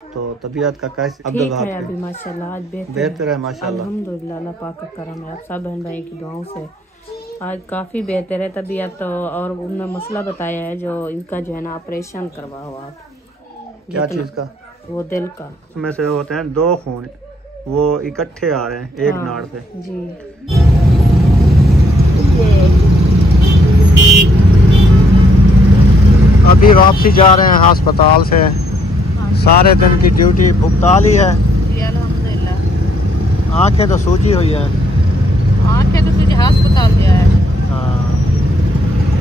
तो तबीयत का कैसे ठीक है अभी माशाल्लाह, आज बेहतर है माशाल्लाह। अल्हम्दुलिल्लाह, अल्लाह पाक का करम है। आप सब बहन भाई की दुआओं से आज काफ़ी बेहतर है तबीयत। तो और उन्होंने मसला बताया है जो इनका जो है ना ऑपरेशन करवा हुआ आप। क्या चीज़ का? वो दिल का। उसमें से होते हैं दो खून, वो इकट्ठे आ रहे हैं एक नाड़ से। जी अभी वापसी जा रहे हैं अस्पताल से। सारे दिन की ड्यूटी भुगता ली है। जी अल्हम्दुलिल्लाह। आंखें तो सूजी हुई है। आंखें तो सूजी, अस्पताल गया है। हाँ,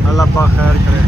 अल्लाह पाक खैर करे।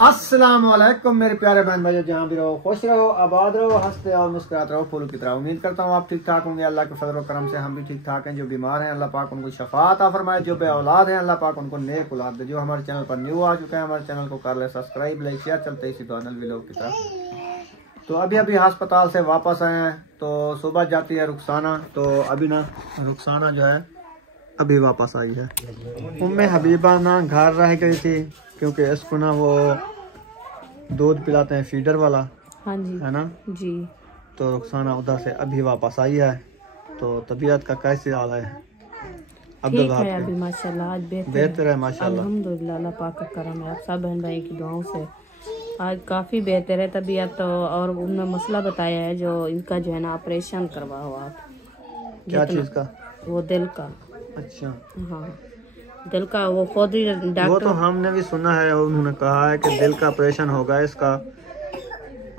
अस्सलाम वालेकुम मेरे प्यारे बहन भाइयों, जहाँ भी रहो खुश रहो, आबाद रहो, हंसते और मुस्कुराते रहो फूल की तरह। उम्मीद करता हूँ आप ठीक ठाक होंगे। अल्लाह के फजल और करम से हम भी ठीक ठाक हैं। जो बीमार हैं अल्लाह पाक उनको शफा अता फरमाए, जो बे औलाद हैं अल्लाह पाक उनको नेक औलाद दे। जो हमारे चैनल पर न्यू आ चुके हैं हमारे चैनल को कर ले सब्सक्राइब, लाइक शेयर, चलते इसी दोनों व्लॉग की तरफ। तो अभी अभी अस्पताल से वापस आए हैं। तो सुबह जाती है रुखसाना, तो अभी ना रुखसाना जो है अभी वापस आई है। उम्मे हबीबा ना घर रह गई थी क्योंकि इसको ना वो दूध पिलाते हैं फीडर वाला। हाँ जी, है ना जी। तो रुखसाना उधर से अभी वापस आई है। तो तबीयत का कैसे हाल है? ठीक है अभी माशाल्लाह, आज बेहतर है माशाल्लाह। अल्हम्दुलिल्लाह, अल्लाह पाक का करम है। आप सब बहन भाई की दुआओं से आज काफ़ी बेहतर है तबीयत। तो और उन्होंने मसला बताया है जो इनका जो है ना ऑपरेशन करवा हुआ आप। क्या चीज़ का? वो दिल का। अच्छा, हाँ, दिल का। वो खुद ही डॉक्टर, वो तो हमने भी सुना है। उन्होंने कहा है कि दिल का ऑपरेशन होगा इसका।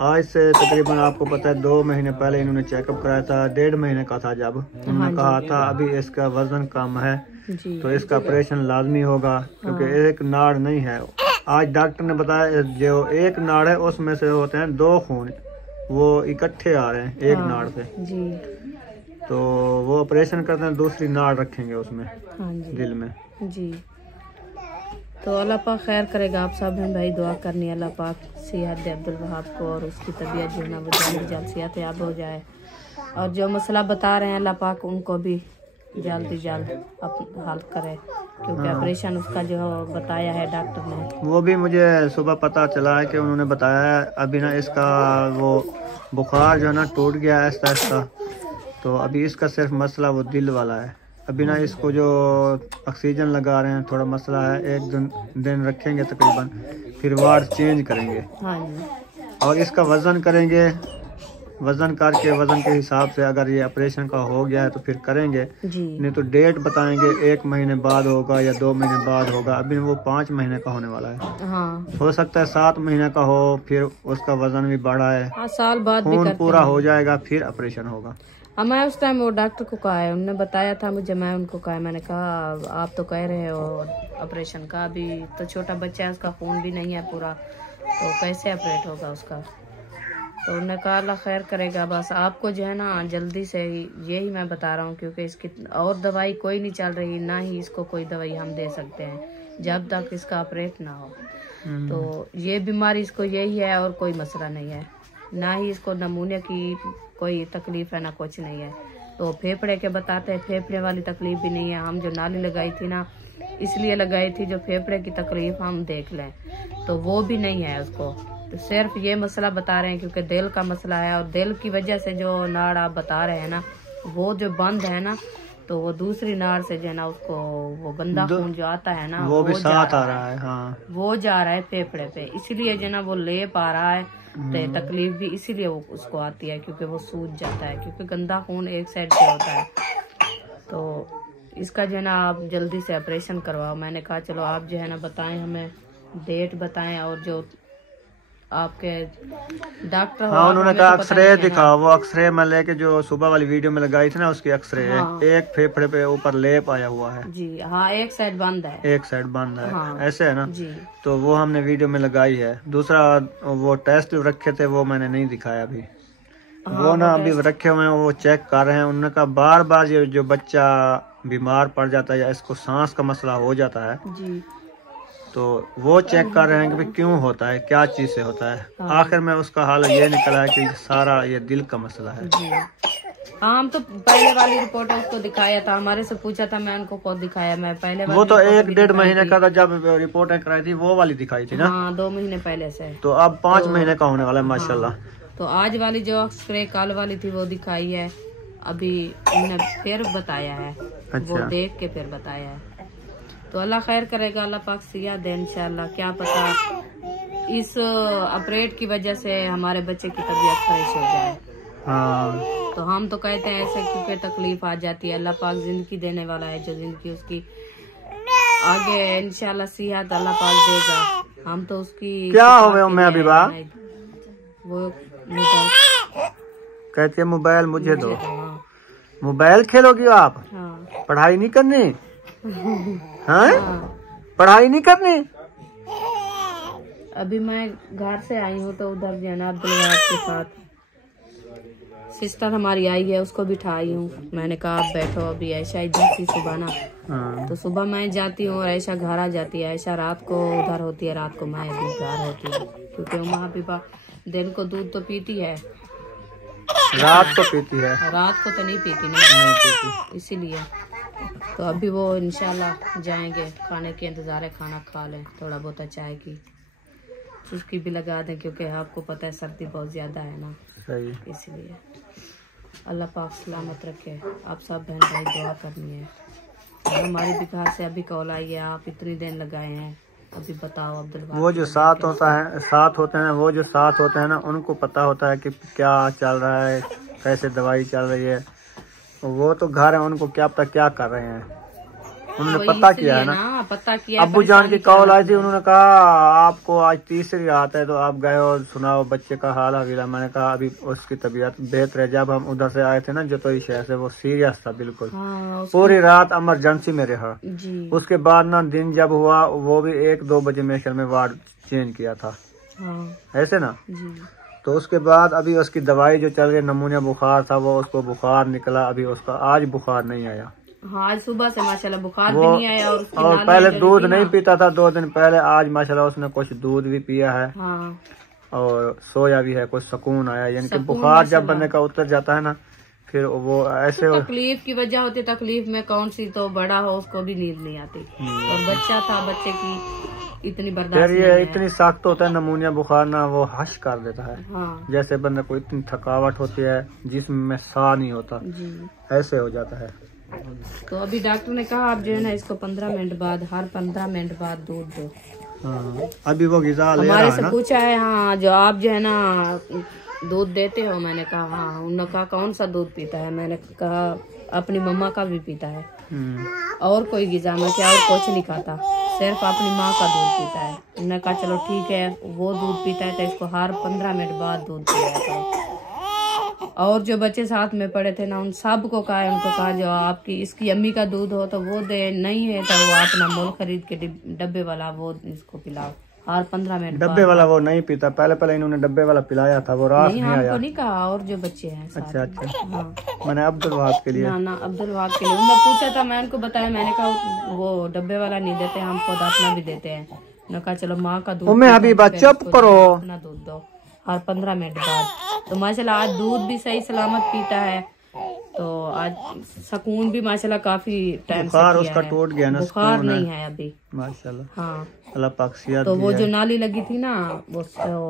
आज से तकरीबन आपको पता है 2 महीने पहले इन्होंने चेकअप कराया था। 1.5 महीने का था जब उन्होंने कहा था अभी इसका वजन कम है तो इसका ऑपरेशन लाजमी होगा क्योंकि एक नाड़ नहीं है। आज डॉक्टर ने बताया जो एक नाड़ है उसमें से होते हैं 2 खून, वो इकट्ठे आ रहे हैं एक नाड़ से। जी। तो वो ऑपरेशन करते हैं, दूसरी नाड़ रखेंगे उसमें। हाँ जी, दिल में। जी। तो अल्लाह पाक खैर करेगा। आप सब बहन भाई दुआ करनी है अल्लाह पाक सेहत दे अब्दुल वहाब को और उसकी तबीयत जो है ना वो जल्द सेहत याब हो जाए। और जो मसला बता रहे हैं अल्लाह पाक उनको भी जल्द हल करे क्योंकि ऑपरेशन उसका जो बताया है डॉक्टर ने वो भी मुझे सुबह पता चला है कि उन्होंने बताया है अभी ना इसका वो बुखार जो है ना टूट गया है आहिस्ता आहिस्ता। तो अभी इसका सिर्फ मसला वो दिल वाला है। अभी ना इसको जो ऑक्सीजन लगा रहे हैं थोड़ा मसला है। एक दिन रखेंगे तकरीबन, फिर वार्ड चेंज करेंगे। हाँ जी। और इसका वज़न करेंगे, वज़न करके वज़न के हिसाब से अगर ये ऑपरेशन का हो गया है तो फिर करेंगे जी। नहीं तो डेट बताएंगे 1 महीने बाद होगा या 2 महीने बाद होगा। अभी वो 5 महीने का होने वाला है। हाँ, हो सकता है 7 महीने का हो, फिर उसका वज़न भी बढ़ा है। हाँ, साल बाद भी खून पूरा हो जाएगा फिर ऑपरेशन होगा। मैं उस टाइम वो डॉक्टर को कहा है, उन्होंने बताया था मुझे। मैं उनको कहा, मैंने कहा आप तो कह रहे हो ऑपरेशन का, अभी तो छोटा बच्चा है उसका खून भी नहीं है पूरा, तो कैसे ऑपरेट होगा उसका। तो उन्होंने कहा अल्लाह खैर करेगा। बस आपको जो है ना जल्दी से यही मैं बता रहा हूँ क्योंकि इसकी और दवाई कोई नहीं चल रही, ना ही इसको कोई दवाई हम दे सकते हैं जब तक इसका ऑपरेट ना हो। तो ये बीमारी इसको यही है और कोई मसला नहीं है, ना ही इसको नमूने की कोई तकलीफ है ना कुछ नहीं है। तो फेफड़े के बताते हैं, फेफड़े वाली तकलीफ भी नहीं है। हम जो नाली लगाई थी ना इसलिए लगाई थी जो फेफड़े की तकलीफ हम देख लें, तो वो भी नहीं है उसको। तो सिर्फ ये मसला बता रहे हैं क्योंकि दिल का मसला है और दिल की वजह से जो नाड़ आप बता रहे हैं ना वो जो बंद है ना, तो वो दूसरी नाड़ से जो है ना उसको वो गंदा खून जो आता है ना वो भी साथ आ रहा है। हाँ, वो जा रहा है फेफड़े पे, इसीलिए जो है ना वो ले पा रहा है। तो तकलीफ भी इसीलिए वो उसको आती है क्योंकि वो सूज जाता है क्योंकि गंदा खून एक साइड से होता है। तो इसका जो है ना आप जल्दी से ऑपरेशन करवाओ। मैंने कहा चलो आप जो है ना बताएं, हमें डेट बताएं और जो आपके डॉक्टर। हाँ, उन्होंने कहा एक्सरे दिखाओ। वो एक्सरे मैं लेके जो सुबह वाली वीडियो में लगाई थी ना उसकी एक्सरे। हाँ। एक फेफड़े पे ऊपर लेप आया हुआ है जी। हाँ, एक साइड बंद है, एक साइड बंद है। हाँ। ऐसे है ना जी। तो वो हमने वीडियो में लगाई है। दूसरा वो टेस्ट रखे थे वो मैंने नहीं दिखाया अभी। हाँ, वो ना अभी रखे हुए हैं, वो चेक कर रहे हैं। उन्होंने कहा बार बार ये जो बच्चा बीमार पड़ जाता है या इसको सांस का मसला हो जाता है जी, तो वो चेक कर रहे हैं कि भाई क्यों होता है, क्या चीज़ से होता है। हाँ। आखिर में उसका हाल ये निकला है कि सारा ये दिल का मसला है। जी हाँ, हम तो पहले वाली रिपोर्ट उसको दिखाया था, हमारे से पूछा था, मैं उनको खुद दिखाया। मैं पहले वो तो 1-1.5 महीने का था जब रिपोर्टें कराई थी, वो वाली दिखाई थी ना। हाँ, 2 महीने पहले से। तो अब 5 महीने का होने वाला है माशाल्लाह। तो आज वाली जो एक्सरे कल वाली थी वो दिखाई है, अभी उन्होंने फिर बताया है। अच्छा। वो देख के फिर बताया है। तो अल्लाह खैर करेगा, अल्लाह पाक सिया दे इंशाल्लाह। क्या पता इस ऑपरेट की वजह से हमारे बच्चे की तबीयत फ्रेश हो जाए। हाँ। तो हम तो कहते हैं ऐसे, क्योंकि तकलीफ आ जाती है। अल्लाह पाक जिंदगी देने वाला है, जो जिंदगी उसकी आगे इंशाल्लाह सिहत अल्लाह पाक देगा। हम तो उसकी क्या हो गए मैं अभी बा वो मोबाइल कहते हैं मोबाइल मुझे दो। हाँ, मोबाइल खेलोगी आप? हाँ, पढ़ाई नहीं करनी? हाँ? हाँ। पढ़ाई नहीं करनी? अभी मैं घर से आई हूँ तो उधर जाना अब्दुल वहाब के साथ सिस्टर हमारी आई है, उसको बिठाई हूँ। मैंने कहा आप बैठो, अभी ऐशा इधर थी सुबह ना। हाँ। तो सुबह मैं जाती हूँ और ऐशा घर आ जाती है। ऐशा रात को उधर होती है, रात को मैं अभी घर होती हूँ, क्योंकि वहाँ भी दिन को दूध तो पीती है, रात को पीती है। रात को तो नहीं पीती नहीं पीती। इसीलिए। तो अभी वो इंशाल्लाह जाएंगे, खाने के इंतजार है, खाना खा लें, थोड़ा बहुत चाय की चुस्की भी लगा दें, क्योंकि आपको पता है सर्दी बहुत ज्यादा है ना। सही। इसलिए अल्लाह पाक सलामत रखे। आप सब बहन भाई दुआ करनी है। और हमारी भी घर से अभी कॉल आई है, आप इतनी दिन लगाए हैं, अभी बताओ अब्दुल वहाब। वो जो साथ होता है, साथ होते हैं, वो जो साथ होते हैं ना, उनको पता होता है कि क्या चल रहा है, कैसे दवाई चल रही है। वो तो घर है, उनको क्या पता क्या कर रहे हैं, उन्होंने पता किया है ना। पता किया। अब्बू जान की कॉल आई थी, उन्होंने कहा आपको आज तीसरी रात है तो आप गए और सुनाओ बच्चे का हाल हवीला। मैंने कहा अभी उसकी तबीयत बेहतर है। जब हम उधर से आए थे ना जतोई शहर से, वो सीरियस था बिल्कुल। हाँ, पूरी रात इमरजेंसी में रहा जी। उसके बाद ना दिन जब हुआ वो भी 1-2 बजे में में वार्ड चेंज किया था। हाँ, ऐसे ना जी। तो उसके बाद अभी उसकी दवाई जो चल रही, नमूनिया बुखार था, वो उसको बुखार निकला। अभी उसका आज बुखार नहीं आया। हाँ, आज सुबह से माशाल्लाह बुखार भी नहीं आया। और पहले दूध नहीं पीता था 2 दिन पहले, आज माशाल्लाह उसने कुछ दूध भी पिया है। हाँ, और सोया भी है, कुछ सुकून आया। यानी कि बुखार जब बंदे का उतर जाता है ना, फिर वो ऐसे तकलीफ की वजह होती, तकलीफ में कौन सी, तो बड़ा हो उसको भी नींद नहीं आती। और बच्चा था, बच्चे की इतनी बर्दाश्त फिर ये इतनी सख्त होता है नमूनिया बुखार ना, वो हश कर देता है। हाँ, जैसे बंदे को इतनी थकावट होती है, जिस्म में साह नहीं होता, जी। ऐसे हो जाता है। तो अभी डॉक्टर ने कहा आप जो है ना इसको 15 मिनट बाद, हर 15 मिनट बाद दूध दो। हाँ, अभी वो गिजा ले रहा हमारे है से ना। पूछा है, हाँ जो आप जो है ना दूध देते हो। मैंने कहा हाँ। उन्होंने कहा कौन सा दूध पीता है? मैंने कहा अपनी मम्मा का भी पीता है, और कोई गिजा में क्या और कुछ नहीं खाता, सिर्फ अपनी माँ का दूध पीता है। उन्होंने कहा चलो ठीक है, वो दूध पीता है तो इसको हर 15 मिनट बाद दूध पिया करो। और जो बच्चे साथ में पड़े थे ना, उन सब को कहा, उनको कहा जो आपकी इसकी अम्मी का दूध हो तो वो दे, नहीं है तो वो अपना मोल खरीद के डब्बे वाला वो इसको पिलाओ हर 15 मिनट। डब्बे वाला वो नहीं पीता, पहले इन्होंने डब्बे वाला पिलाया था, वो रात नहीं आया। नहीं कहा, और जो बच्चे हैं साथ। अच्छा। हाँ, मैंने अब्दुल वहाब के लिए ना अब्दुल वहाब के लिए उन्होंने पूछा था, मैं उनको बताया। मैंने कहा वो डब्बे वाला नहीं देते, हम खुद अपना भी देते हैं। उन्होंने कहा चलो माँ का दूध हबीबा चुप करो, अपना दूध दो हर 15 मिनट बाद। तो माशाल्लाह आज दूध भी सही सलामत पीता है। तो आज सुकून भी माशाल्लाह काफी टाइम से बुखार किया उसका है। टूट गया ना, बुखार नहीं है अभी माशाल्लाह। हाँ, अल्लाह पाक सियात तो वो दी जो है। नाली लगी थी ना, वो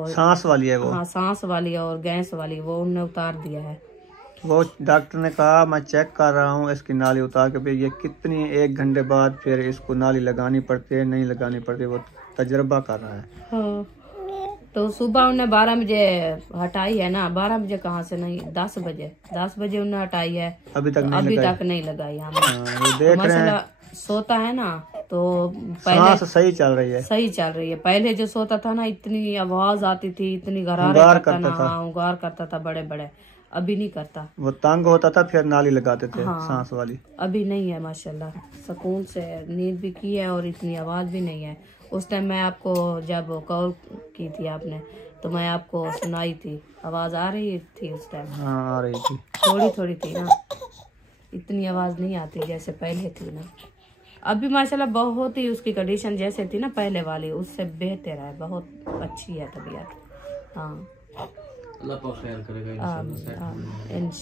सांस वाली है वो। हाँ, सांस वाली और गैस वाली, वो उन्होंने उतार दिया है। वो डॉक्टर ने कहा मैं चेक कर रहा हूँ इसकी नाली उतार के, भी ये कितनी 1 घंटे बाद फिर इसको नाली लगानी पड़ती है नहीं लगानी पड़ती, वो तजर्बा कर रहा है। हाँ, तो सुबह उन्हें 12 बजे हटाई है ना। 12 बजे कहाँ से, नहीं 10 बजे उन्हें हटाई है। अभी तक नहीं लगाई हमें। वो देख रहे हैं सोता है ना, तो पहले सही चल रही है। पहले जो सोता था ना, इतनी आवाज आती थी, इतनी गरारे करता था, उगार करता था बड़े। अभी नहीं करता, वो तंग होता था, फिर नाली लगाते थे। हाँ, सांस वाली अभी नहीं है माशाल्लाह। सुकून से नींद भी की है और इतनी आवाज भी नहीं है। उस टाइम मैं आपको जब कॉल की थी आपने, तो मैं आपको सुनाई थी, आवाज आ रही थी उस टाइम। हाँ, आ रही थी, थोड़ी थी ना। इतनी आवाज नहीं आती जैसे पहले थी ना। अभी माशाल्लाह बहुत ही उसकी कंडीशन जैसे थी ना पहले वाली, उससे बेहतर है, बहुत अच्छी है तबीयत। हाँ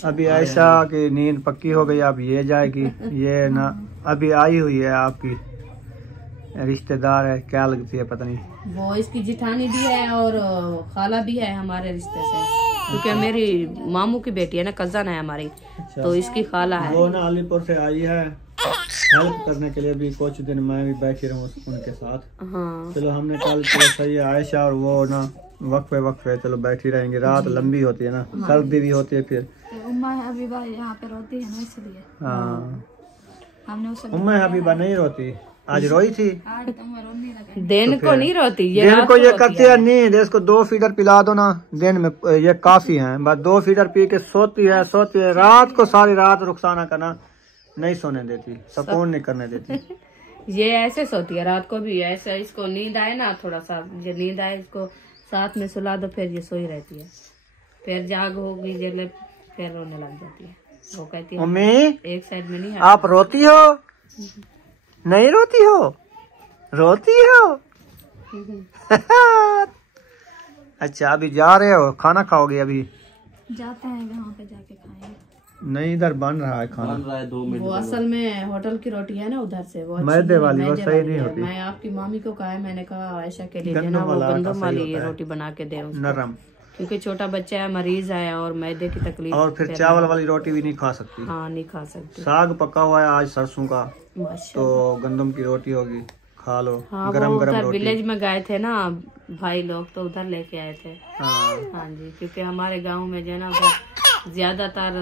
अभी ऐसा कि नींद पक्की हो गई, अब ये जाएगी। ये ना अभी आई हुई है आपकी रिश्तेदार है, क्या लगती है पता नहीं। वो इसकी जिठानी भी है और खाला भी है हमारे रिश्ते से, क्योंकि मेरी मामू की बेटी है ना, कजन है हमारी। अच्छा। तो इसकी खाला है। वो ना अलीपुर से आई है हेल्प करने के लिए, भी कुछ दिन मैं भी बैठी रहूँ उनके साथ। हाँ। चलो हमने कल चलो सही है, आयशा और वो ना वक्फे चलो बैठी रहेंगे, रात लंबी होती है ना। हाँ। सर्दी भी होती है फिर। उम्मा हबीबा यहाँ पे रोती है ना, इसलिए। हाँ हमने उम्मा हबीबा नहीं रोती, आज रोई थी। दिन को नहीं रोती, ये दिन को ये करती है नींद। इसको 2 फीडर पिला दो ना दिन में, ये काफी है। बस 2 फीडर पी के सोती है। रात को सारी रात रुखसाना करना नहीं सोने देती, सुकून नहीं करने देती। ये ऐसे सोती है रात को भी ऐसे, इसको नींद आए ना थोड़ा सा, ये नींद आए इसको साथ में सुला दो, फिर ये सोई रहती है। फिर जाग होगी जब फिर रोने लग जाती है। वो कहती है मम्मी एक साइड में नहीं, आप रोती हो? नहीं रोती हो? रोती हो? अच्छा अभी जा रहे हो, खाना खाओगे? अभी जाते हैं वहाँ पे जाके खाएंगे। नहीं इधर बन रहा है खाना, बन रहा है 2 मिनट। वो असल में होटल की रोटी है ना उधर से, वो मैदे वाली, वो सही नहीं होती। मैं आपकी मामी को कहा है, मैंने कहा आयशा के लिए ना वो गंदम वाली रोटी बना के दे नरम, क्योंकि छोटा बच्चा है, मरीज है और मैदे की तकलीफ। और फिर चावल वाली रोटी भी नहीं खा सकती। हाँ नहीं खा सकती। साग पका हुआ है आज सरसों का, तो गंदम की रोटी होगी, खा लो। हाँ, गरम गरम रोटी। विलेज में गए थे ना भाई लोग, तो उधर लेके आए थे। हाँ जी, क्योंकि हमारे गांव में जो है ना ज्यादातर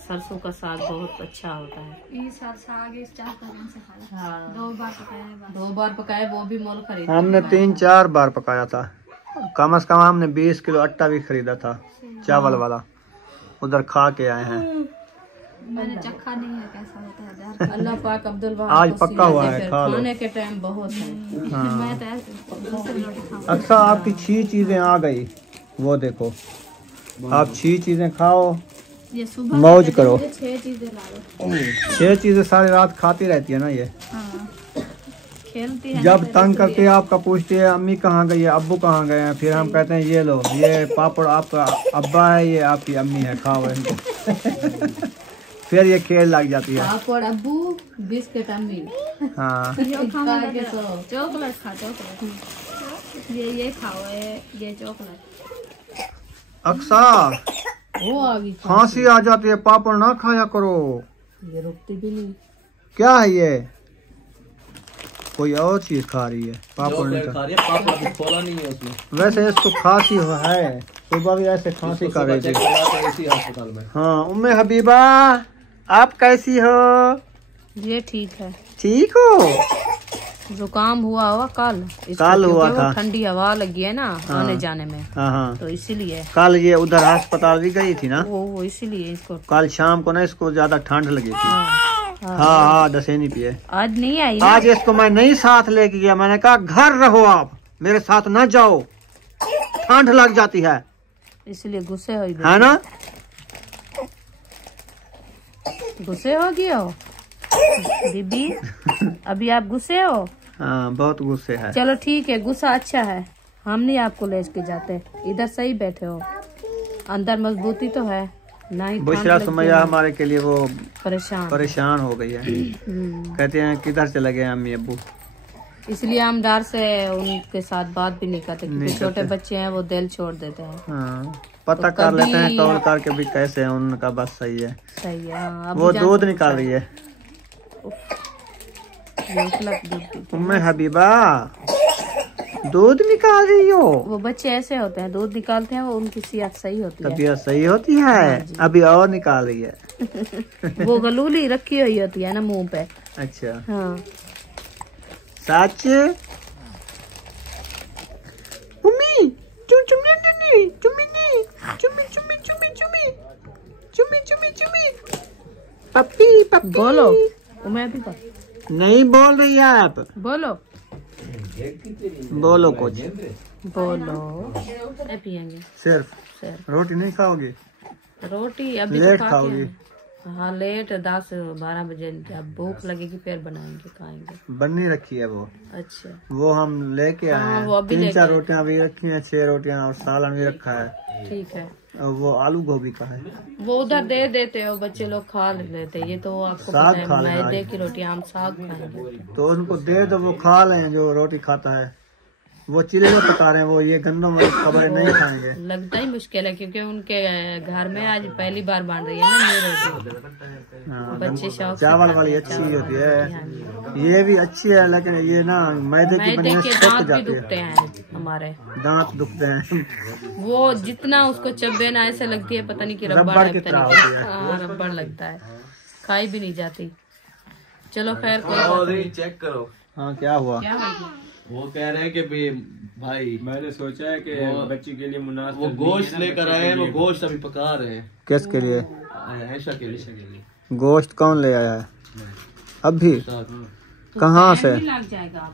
सरसों का साग बहुत अच्छा होता है। इस साग इस 4 से खाया। हाँ 2 बार पकाया है। 2 बार पकाया, वो भी मोल खरीदा। हमने 3-4 बार पकाया था। कम से कम हमने 20 किलो आटा भी खरीदा था चावल वाला, उधर खा के आए हैं। मैंने चखा नहीं है कैसा होता है। अल्लाह पाक अब्दुल वहाब आज पक्का हुआ है, खा लो। खाने के टाइम बहुत है। मैं तो अच्छा आपकी 6 चीजें आ गई, वो देखो आप 6 चीजें खाओ, ये सुबह मौज करो। 6 चीजें ला लो। 6 चीजें सारी रात खाती रहती है ना ये। हाँ। खेलती है। जब तंग करती है आपका पूछती है अम्मी कहाँ गई है, अब्बू कहाँ गए हैं, फिर हम कहते हैं ये लो, ये पापड़ आपका अब्बा है, ये आपकी अम्मी है, खाओ इनको। फिर ये खेल लग जाती है। पापड़ अब्बू, बिस्किट अम्मी। हाँ चॉकलेट खा, चॉकलेट ये खाओ, ये चॉकलेट। अक्सा वो आ गई, खांसी आ जाती है, पापड़ ना खाया करो। ये रुकती भी नहीं। क्या है ये? कोई और चीज खा रही है, पापड़ नहीं खा रही है। पापड़ खोला नहीं है उसमें। वैसे इसको खांसी है, सुबह भी ऐसे खांसी कर रही थी। अस्पताल में। हाँ उम्मे हबीबा आप कैसी हो? ये ठीक है। ठीक हो? जुकाम हुआ कल हुआ था, ठंडी हवा लगी है ना आने जाने में। हाँ तो इसीलिए कल ये उधर अस्पताल भी गई थी ना, वो इसीलिए इसको कल शाम को ना इसको ज्यादा ठंड लगी थी। हाँ दसेनी पिए। आज नहीं आई। आज इसको मैं नहीं साथ लेके गया, मैंने कहा घर रहो आप, मेरे साथ ना जाओ, ठंड लग जाती है, इसलिए गुस्से हो है ना? गुस्से हो गए हो दीदी? अभी आप गुस्से हो? हाँ बहुत गुस्से है। चलो ठीक है, गुस्सा अच्छा है, हम नहीं आपको ले के जाते, इधर सही बैठे हो, अंदर मजबूती तो है ना ही। बुशरा सुमैया हमारे के लिए वो परेशान हो गई है। कहते हैं किधर चले गए अम्मी अब्बू, इसलिए हम डर से उनके साथ बात भी नहीं करते, क्योंकि छोटे बच्चे हैं, वो दिल छोड़ देते हैं। हाँ, पता कर लेते हैं कॉल करके भी कैसे है उनका, बस सही है। सही है। हाँ, वो दूध निकाल रही है उम्मे हबीबा, दूध निकाल रही हो? वो बच्चे ऐसे होते हैं, दूध निकालते हैं, वो उनकी सेहत सही होती है। तबीयत सही होती है। अभी और निकाल रही है। वो गलूली रखी हुई होती है ना मुंह पे। अच्छा हाँ सच? मम्मी पप्पी पप्पी बोलो। मैं भी नहीं बोल रही है आप, बोलो बोलो कुछ बोलो। पियेंगे सिर्फ रोटी नहीं खाओगी? रोटी अभी लेट तो खाओगी? हाँ लेट 10-12 बजे, जब भूख लगेगी फिर बनाएंगे खाएंगे। बनी रखी है वो। अच्छा वो हम लेके आए हाँ, हैं। वो अभी 3-4 रोटियां भी रखी हैं, 6 रोटियां और सालन भी रखा है। ठीक है। और वो आलू गोभी का है। वो उधर दे देते हो, बच्चे लोग खा लेते। ये तो आपको साग पता खा है, लेना मैदे की रोटी हम साग खाएंगे। तो उनको दे दो, वो खा लें जो रोटी खाता है। वो चिल्ले में पका रहे हैं, वो ये गन्नों में खबर नहीं खाएंगे। लगता ही मुश्किल है क्योंकि उनके घर में आज पहली बार बन रही है ना ये रोटी। हाँ, बच्चे शौक से चावल खाते वाली हैं, अच्छी चावल होती वाली है। रोटी, हाँ जी। ये भी अच्छी है, लेकिन ये ना मैदे की मैदे बनी के सूख दांत भी जाती दुखते है। हैं हमारे, दांत दुखते हैं। वो जितना उसको चबे ना ऐसे लगती है पता नहीं कि रबड़ रबड़ है, की पता तरह नहीं होती है। क्या। हाँ रबड़ लगता है, खाई भी नहीं जाती। चलो खैर कोई बात नहीं। चेक करो। हाँ क्या हुआ? क्या हुआ? वो कह रहे हैं कि भाई मैंने सोचा है कि बच्ची के लिए मुनासिब वो गोश्त लेकर आए हैं, वो गोश्त अभी पका रहे हैं किसके लिए? ऐशा के लिए। गोश्त कौन ले आया है? अभी कहाँ से? लग जाएगा।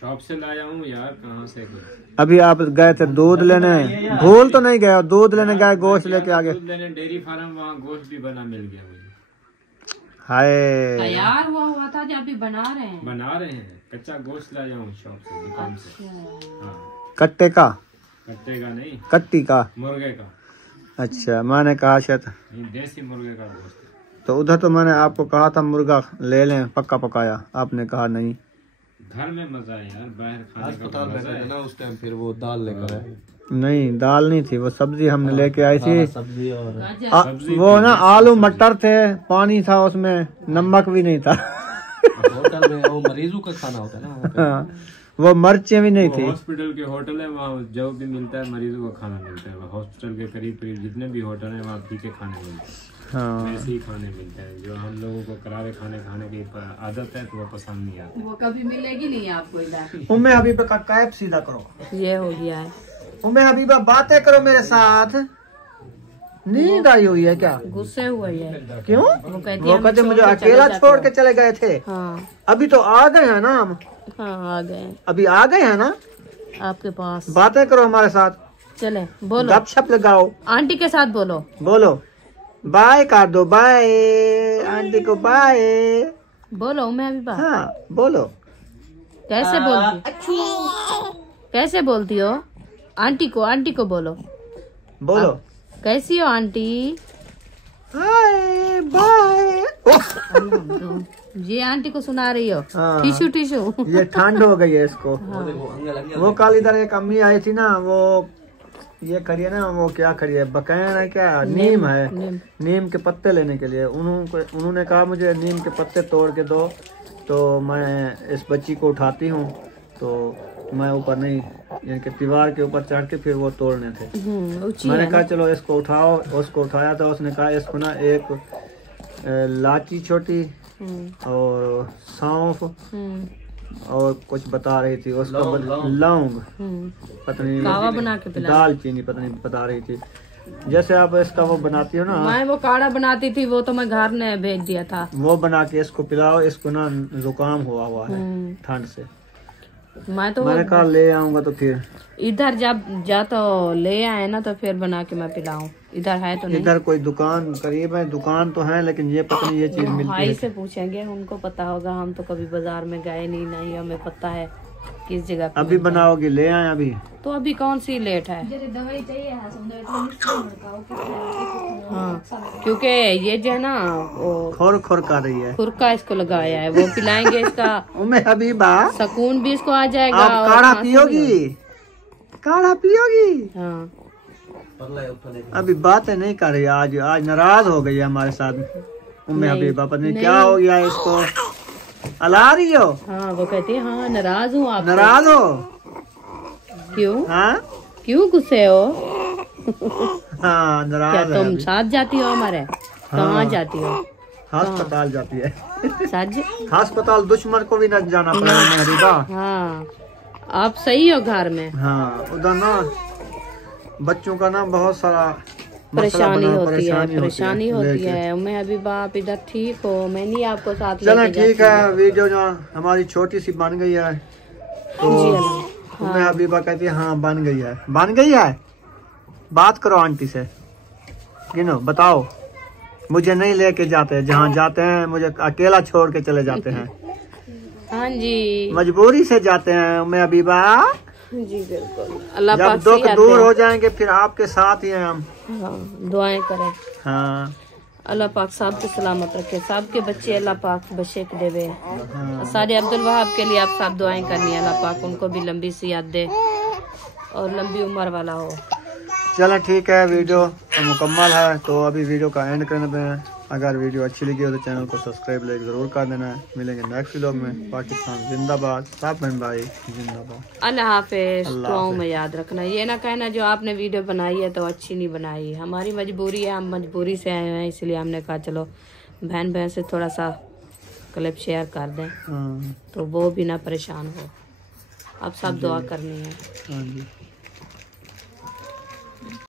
शॉप से लाया हूँ यार, कहाँ से? अभी आप गए थे दूध लेने, भूल तो नहीं गए? दूध लेने गए, गोश्त लेके आ गए। दूध लेने डेयरी फार्म, वहाँ गोश्त भी बना मिल गया मुझे। हाय, तैयार हुआ था जो अभी बना रहे हैं। बना रहे हैं, कच्चा गोश्त लाया हूँ शॉप से, दुकान से। हाँ, कट्टे का? कट्टे का नहीं, कट्टी का? मुर्गे का। अच्छा, मैंने कहा शायद नहीं, देसी मुर्गे का गोश्त। तो उधर तो मैंने आपको कहा था मुर्गा ले लें, पक्का पकाया, आपने कहा नहीं। घर में मजा है यार, बाहर खाने का अस्पताल में मजा है ना उस टाइम, फिर वो दाल लेकर आए। नहीं, दाल नहीं थी, वो सब्जी हमने लेके आई थी। सब्जी और वो ना आलू मटर थे, पानी था उसमें, नमक भी नहीं था। होटल में वो मरीजों का खाना होता है ना वहाँ पे। हाँ, वो मिर्चें भी नहीं वो थी। हॉस्पिटल के होटल है, वहाँ जो भी मिलता है मरीजों को खाना मिलता है। हॉस्पिटल के करीब करीब जितने भी होटल है वहाँ फीके खाने मिलते हैं। हाँ, वैसे ही खाने मिलते हैं। जो हम लोगों को करारे खाने की आदत है तो वो पसंद नहीं आता। वो कभी मिलेगी नहीं आपको इधर। उम्मे हबीबा का कैप सीधा करो। ये हो गया है। उम्मे हबीबा बातें करो मेरे साथ। नींद आई हुई है क्या? गुस्से हुआ है। क्यों? वो कहते मुझे अकेला छोड़ के चले गए थे। हाँ अभी तो आ गए हैं ना हम। हाँ आ गए अभी आ गए हैं ना। आपके पास। बातें करो हमारे साथ, चले बोलो, गपशप लगाओ। आंटी के साथ बोलो। बोलो बाय कर दो, बाय आंटी को बाय। बोलो मैं अभी बात। हाँ बोलो। कैसे बोलती? कैसे बोलती हो? आंटी को बोलो। बोलो कैसी हो आंटी? Hi bye. ये आंटी को सुना रही हो? हाँ। Tissue tissue. ये ठंड हो गई है इसको। वो कल इधर एक अम्मी आई थी ना, वो ये करिए ना, वो क्या करिए, बकैन है क्या, नीम है, नीम के पत्ते लेने के लिए उन्होंने कहा मुझे नीम के पत्ते तोड़ के दो। तो मैं इस बच्ची को उठाती हूँ, तो मैं ऊपर नहीं, यानी कि दीवार के ऊपर चढ़ के फिर वो तोड़ने थे। मैंने कहा चलो इसको उठाओ। उसको उठाया था, उसने कहा इसको ना एक लाची छोटी और सौंफ और कुछ बता रही थी उसका, लौंग पता नहीं, कावा बना के पिला, दाल चीनी पता नहीं बता रही थी। जैसे आप इसका वो बनाती हो ना। मैं वो काढ़ा बनाती थी, वो तो मैं घर ने भेज दिया था। वो बना के इसको पिलाओ, इसको ना जुकाम हुआ है ठंड से। मैंने कहा ले आऊंगा, तो फिर इधर जब जा तो ले आए ना, तो फिर बना के मैं पिलाऊं। इधर है तो नहीं? इधर कोई दुकान करीब है, दुकान तो है, लेकिन ये पता नहीं ये चीज मिलती भाई है। से पूछेंगे, उनको पता होगा। हम तो कभी बाजार में गए नहीं हमें पता है किस जगह पे। अभी बनाओगे, ले आए अभी? तो अभी कौन सी लेट है? दवाई चाहिए हाँ, क्योंकि ये जो है ना वो खोर खोर कर रही है, खुरका इसको लगाया है, वो पिलाएंगे इसका उम्मे हबीबा सुकून भी इसको आ जाएगा। आप और काढ़ा खांसी पियोगी? काढ़ा पियोगी? भी। हाँ अभी बातें नहीं कर रही, आज नाराज हो गई है हमारे साथ उम्मे हबीबा। पता नहीं क्या हो गया इसको, अला रही हो? हाँ, वो कहती है हाँ नाराज हूँ आप। नाराज हो? क्यों? हाँ क्यों गुस्से हो? हाँ क्या नाराज है तुम अभी। साथ जाती हो हमारे? कहाँ जाती हो? अस्पताल जाती है। साथ अस्पताल दुश्मन को भी न जाना पड़ा उम्मे हबीबा। हाँ, आप सही हो घर में? हाँ, उधर ना बच्चों का ना बहुत सारा परेशानी होती है, परेशानी परेशानी होती है। मैं अभी बाप इधर ठीक हो, मैं नहीं आपको साथ चलो लेके ठीक जाती है। वीडियो जो हमारी छोटी सी बन गई है, तो जी अल्लाह। उम्मे हबीबा कहती है हाँ बन गई है, बन गई है। बात करो आंटी से, गिनो बताओ मुझे नहीं लेके जाते, जहाँ जाते हैं मुझे अकेला छोड़ के चले जाते हैं। हाँ जी, मजबूरी से जाते हैं मैं अबीबा जी बिल्कुल। अल्लाह जब पाक दुख से दूर हो जाएंगे फिर आपके साथ ही हैं हम। हाँ, दुआएं करें हाँ अल्लाह पाक साहब को सलामत रखे, साहब के बच्चे अल्लाह पाक बशेक देवे। सारे अब्दुल वहाब के लिए आप साहब दुआएं करनी है, अल्लाह पाक उनको भी लंबी सियात दे और लंबी उम्र वाला हो। चलो ठीक है, वीडियो मुकम्मल है तो अभी वीडियो का एंड करने पे हैं। अगर वीडियो अच्छी लगी हो तो चैनल को सब्सक्राइब लाइक जरूर कर देना है। मिलेंगे नेक्स्ट व्लॉग में। पाकिस्तान जिंदाबाद, साहब बहन भाई जिंदाबाद। अल्लाह हाफिज। दुआओं में याद रखना, ये ना कहना जो आपने वीडियो बनाई है तो अच्छी नहीं बनाई। हमारी मजबूरी है, हम मजबूरी से आए हैं, इसलिए हमने कहा चलो बहन बहन से थोड़ा सा क्लिप शेयर कर दें तो वो भी ना परेशान हो। अब सब दुआ करनी है। हाँ जी।